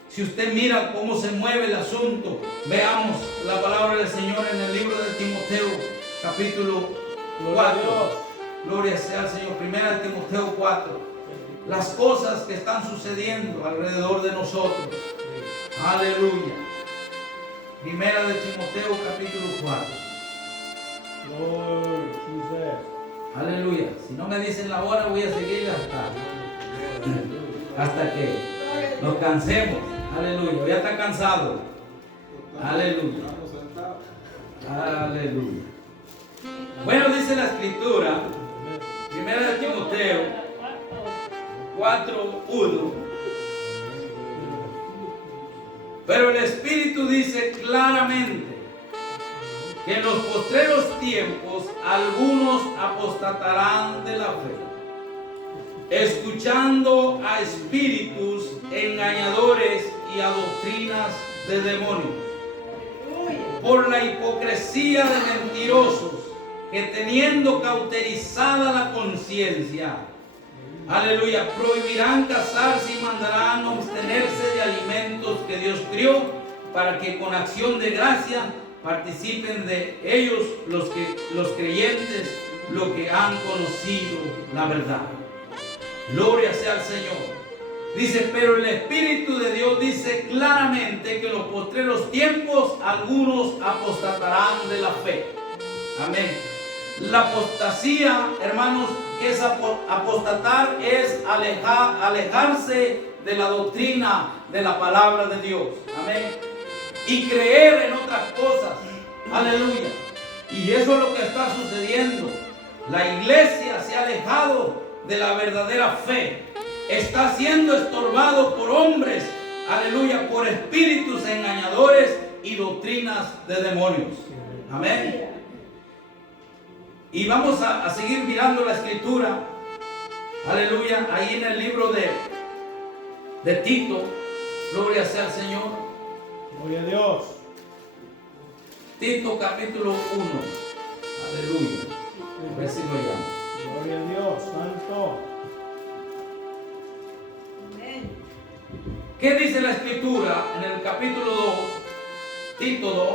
Si usted mira cómo se mueve el asunto, veamos la palabra del Señor en el libro de Timoteo, capítulo 4. Gloria sea al Señor. Primera de Timoteo 4. Las cosas que están sucediendo alrededor de nosotros. Aleluya. Primera de Timoteo, capítulo 4. Aleluya. Si no me dicen la hora, voy a seguir hasta que nos cansemos. Aleluya. Ya está cansado. Aleluya. Aleluya. Bueno, dice la Escritura, Primera de Timoteo 4:1. Pero el Espíritu dice claramente que en los postreros tiempos algunos apostatarán de la fe, escuchando a espíritus engañadores y a doctrinas de demonios, por la hipocresía de mentirosos que, teniendo cauterizada la conciencia, aleluya, prohibirán casarse y mandarán abstenerse de alimentos que Dios crió, para que con acción de gracia participen de ellos los creyentes, los que han conocido la verdad. Gloria sea al Señor. Dice, pero el Espíritu de Dios dice claramente que en los postreros tiempos algunos apostatarán de la fe. Amén. La apostasía, hermanos, que es apostatar, es alejarse de la doctrina de la palabra de Dios. Amén. Y creer en otras cosas. Aleluya. Y eso es lo que está sucediendo. La iglesia se ha alejado de la verdadera fe. Está siendo estorbado por hombres, aleluya, por espíritus engañadores y doctrinas de demonios. Amén. Y vamos a seguir mirando la Escritura, aleluya, ahí en el libro de Tito. Gloria sea al Señor. Gloria a Dios. Tito capítulo 1. Aleluya. A ver si lo llamo. Gloria a Dios, santo. ¿Qué dice la Escritura en el capítulo 2, Tito 2?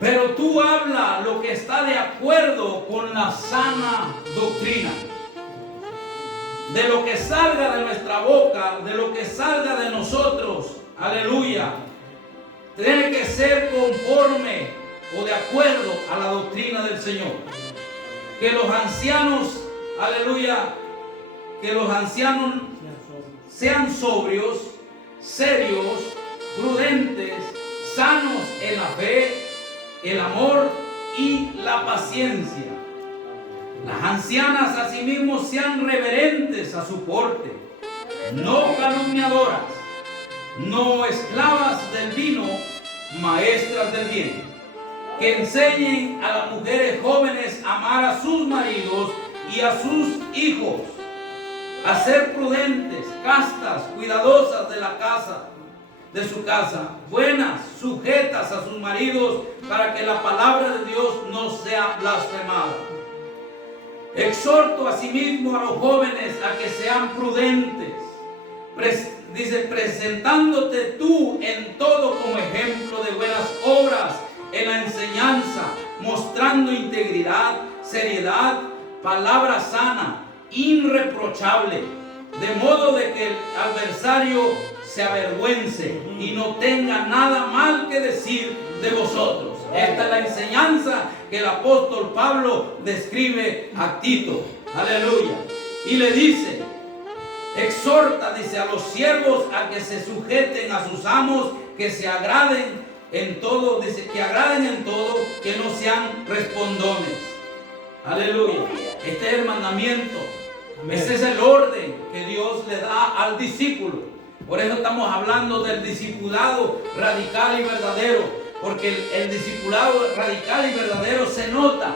Pero tú habla lo que está de acuerdo con la sana doctrina. De lo que salga de nuestra boca, de lo que salga de nosotros, aleluya, tiene que ser conforme o de acuerdo a la doctrina del Señor. Que los ancianos, aleluya, que los ancianos sean sobrios, serios, prudentes, sanos en la fe, el amor y la paciencia. Las ancianas asimismo sean reverentes a su porte, no calumniadoras, no esclavas del vino, maestras del bien, que enseñen a las mujeres jóvenes a amar a sus maridos y a sus hijos, a ser prudentes, castas, cuidadosas de la casa, de su casa, buenas, sujetas a sus maridos, para que la palabra de Dios no sea blasfemada. Exhorto asimismo a los jóvenes a que sean prudentes, dice, presentándote tú en todo como ejemplo de buenas obras en la enseñanza, mostrando integridad, seriedad, palabra sana, irreprochable, de modo de que el adversario se avergüence y no tenga nada mal que decir de vosotros. Esta es la enseñanza que el apóstol Pablo describe a Tito. Aleluya. Y le dice, exhorta, dice, a los siervos a que se sujeten a sus amos, que se agraden en todo, dice, que agraden en todo, que no sean respondones. Aleluya. Este es el mandamiento. Ese es el orden que Dios le da al discípulo. Por eso estamos hablando del discipulado radical y verdadero, porque el discipulado radical y verdadero se nota,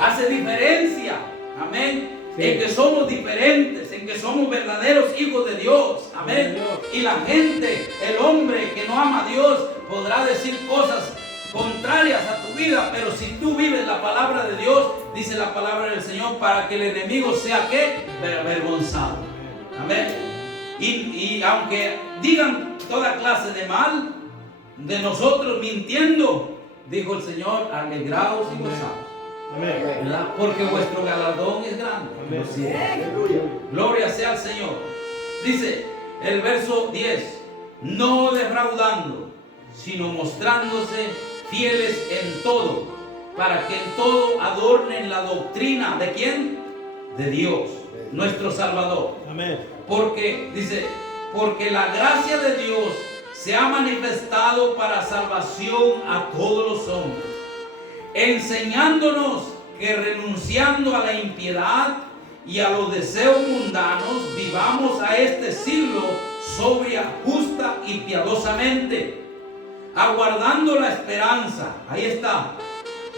hace diferencia, amén, sí, en que somos diferentes, en que somos verdaderos hijos de Dios, amén. Y la gente, el hombre que no ama a Dios, podrá decir cosas contrarias a tu vida, pero si tú vives la palabra de Dios, dice la palabra del Señor, para que el enemigo sea ¿qué? Avergonzado, amén. Y aunque digan toda clase de mal de nosotros mintiendo, dijo el Señor, alegraos y gozaos, ¿verdad? Porque vuestro galardón es grande. Gloria sea al Señor. Dice el verso 10, no defraudando, sino mostrándose fieles en todo, para que en todo adornen la doctrina ¿de quién? De Dios, nuestro Salvador. Amén. Porque, dice, porque la gracia de Dios se ha manifestado para salvación a todos los hombres, enseñándonos que renunciando a la impiedad y a los deseos mundanos, vivamos a este siglo sobria, justa y piadosamente, aguardando la esperanza, ahí está,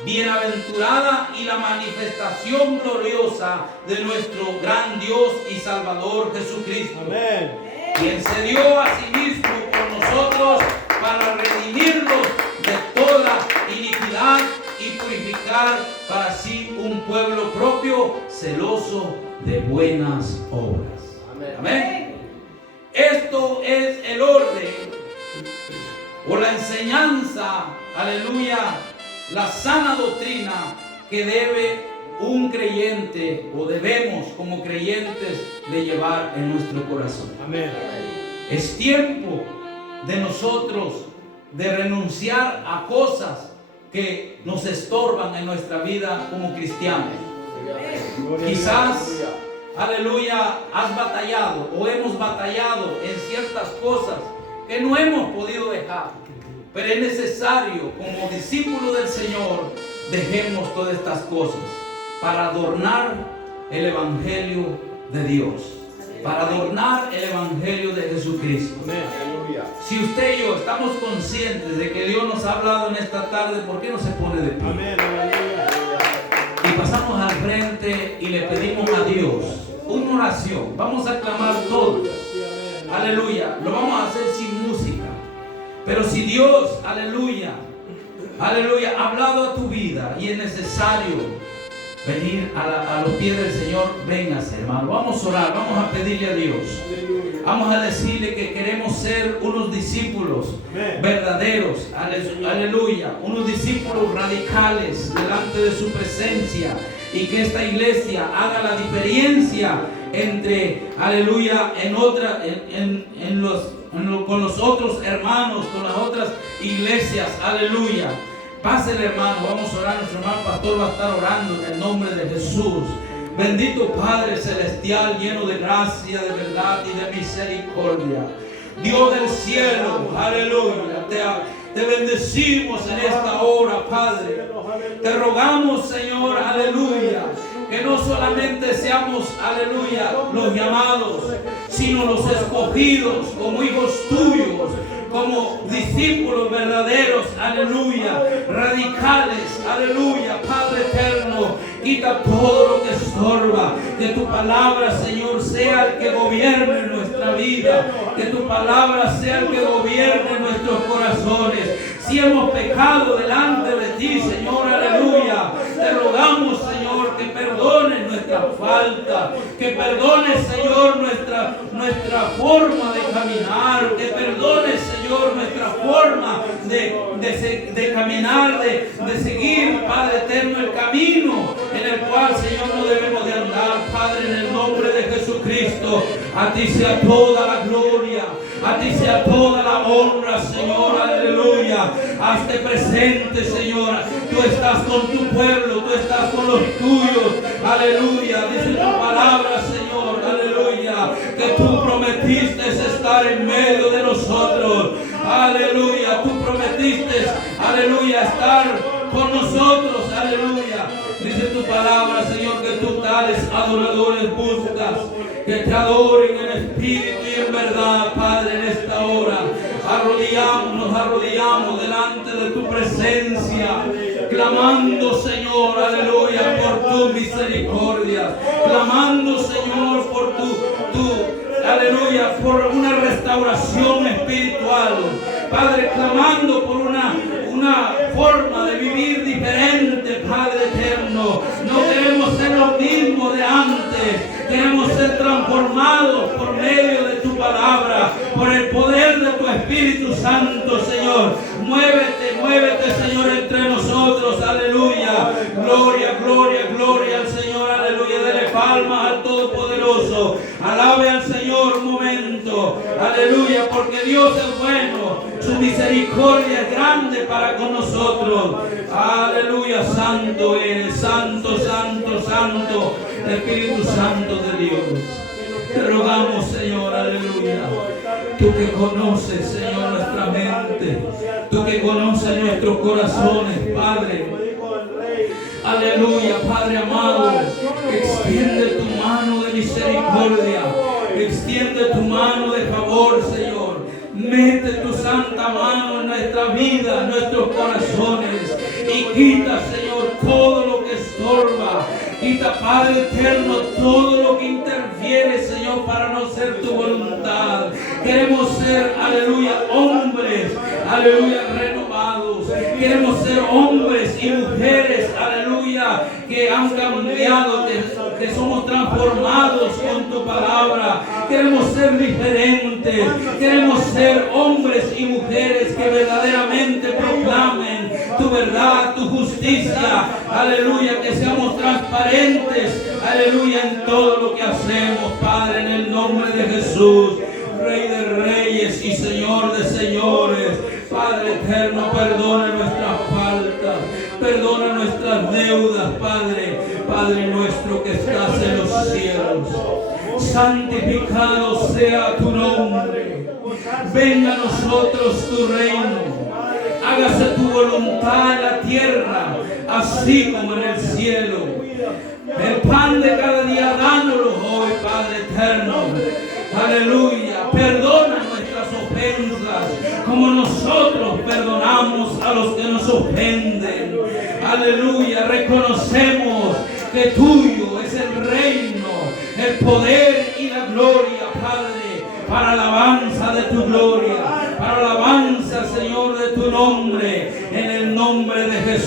bienaventurada y la manifestación gloriosa de nuestro gran Dios y Salvador Jesucristo. Amén. Quien se dio a sí mismo por nosotros para redimirnos de toda iniquidad y purificar para sí un pueblo propio, celoso de buenas obras. Amén. Amén. Esto es el orden o la enseñanza, aleluya, la sana doctrina que debe un creyente o debemos como creyentes de llevar en nuestro corazón. Amén. Es tiempo de nosotros de renunciar a cosas que nos estorban en nuestra vida como cristianos. Quizás, aleluya, has batallado o hemos batallado en ciertas cosas que no hemos podido dejar. Pero es necesario, como discípulos del Señor, dejemos todas estas cosas para adornar el Evangelio de Dios, para adornar el Evangelio de Jesucristo. Si usted y yo estamos conscientes de que Dios nos ha hablado en esta tarde, ¿por qué no se pone de pie? Y pasamos al frente y le pedimos a Dios una oración. Vamos a clamar todos. Aleluya. Lo vamos a hacer sin música. Pero si Dios, aleluya, aleluya, ha hablado a tu vida y es necesario venir a los pies del Señor, véngase, hermano. Vamos a orar, vamos a pedirle a Dios. Vamos a decirle que queremos ser unos discípulos verdaderos, aleluya, unos discípulos radicales delante de su presencia, y que esta iglesia haga la diferencia entre, aleluya, con los otros hermanos, con las otras iglesias, aleluya. Pásele, hermano, vamos a orar. Nuestro hermano pastor va a estar orando en el nombre de Jesús. Bendito Padre celestial, lleno de gracia, de verdad y de misericordia, Dios del cielo, aleluya, te bendecimos en esta hora, Padre. Te rogamos, Señor, aleluya, que no solamente seamos, aleluya, los llamados, sino los escogidos como hijos tuyos, como discípulos verdaderos, aleluya, radicales, aleluya. Padre eterno, quita todo lo que estorba, que tu palabra, Señor, sea el que gobierne nuestra vida, que tu palabra sea el que gobierne nuestros corazones. Si hemos pecado delante de ti, Señor, aleluya, te rogamos, Señor, que perdones nuestra falta, que perdones, Señor, nuestra forma de caminar, que perdones, Señor, nuestra forma de caminar, de seguir, Padre eterno, el camino en el cual, Señor, no debemos de andar. Padre, en el nombre de Jesucristo, a ti sea toda la gloria, a ti sea toda la honra, Señor, aleluya. Hazte presente, Señor. Tú estás con tu pueblo, tú estás con los tuyos, aleluya. Dice tu palabra, Señor, aleluya, que tú prometiste estar en medio de nosotros, aleluya. Tú prometiste, aleluya, estar con nosotros, aleluya. Dice tu palabra, Señor, que tú tales adoradores buscas, que te adoren en espíritu y en verdad, Padre, en esta hora. Nos arrodillamos delante de tu presencia, clamando, Señor, aleluya, por tu misericordia, clamando, Señor, por aleluya, por una restauración espiritual, Padre, clamando por una forma de vivir diferente, Padre eterno. No queremos ser los mismos de antes, queremos ser transformados por medio de tu palabra, por el poder de tu Espíritu Santo, Señor. Muévete, Señor, entre nosotros, aleluya. Gloria, gloria, gloria al Señor, aleluya. Dele palmas al Todopoderoso. Alabe al Señor un momento, aleluya, porque Dios es bueno, su misericordia es grande para con nosotros. Aleluya, santo eres, santo, santo, santo, Espíritu Santo de Dios. Te rogamos, Señor, aleluya. Tú que conoces, Señor, nuestra mente, tú que conoces nuestros corazones, Padre. Aleluya, Padre amado, extiende tu mano de misericordia, extiende tu mano de favor, Señor. Mete tu santa mano en nuestra vida, en nuestros corazones, y quita, Señor, todo lo que estorba. Quita, Padre eterno, todo lo que interfiere, Señor, para no ser tu voluntad. Queremos ser, aleluya, hombres, aleluya, renovados. Queremos ser hombres y mujeres, aleluya, que han cambiado, que somos transformados con tu palabra. Queremos ser diferentes. Queremos ser hombres y mujeres que verdaderamente proclamen tu verdad, tu justicia, aleluya, que seamos transparentes, aleluya, en todo lo que hacemos, Padre, en el nombre de Jesús, Rey de reyes y Señor de señores. Padre eterno, perdona nuestras faltas, perdona nuestras deudas, Padre, Padre nuestro que estás en los cielos. Santificado sea tu nombre. Venga a nosotros tu reino. Hágase tu voluntad en la tierra, así como en el cielo. El pan de cada día, dánoslo hoy, Padre eterno. Aleluya. Perdona nuestras ofensas, como nosotros perdonamos a los que nos ofenden. Aleluya. Reconocemos que tuyo es el reino, el poder y la gloria, Padre, para alabanza de tu gloria, para alabanza, Señor, de tu nombre, en el nombre de Jesús.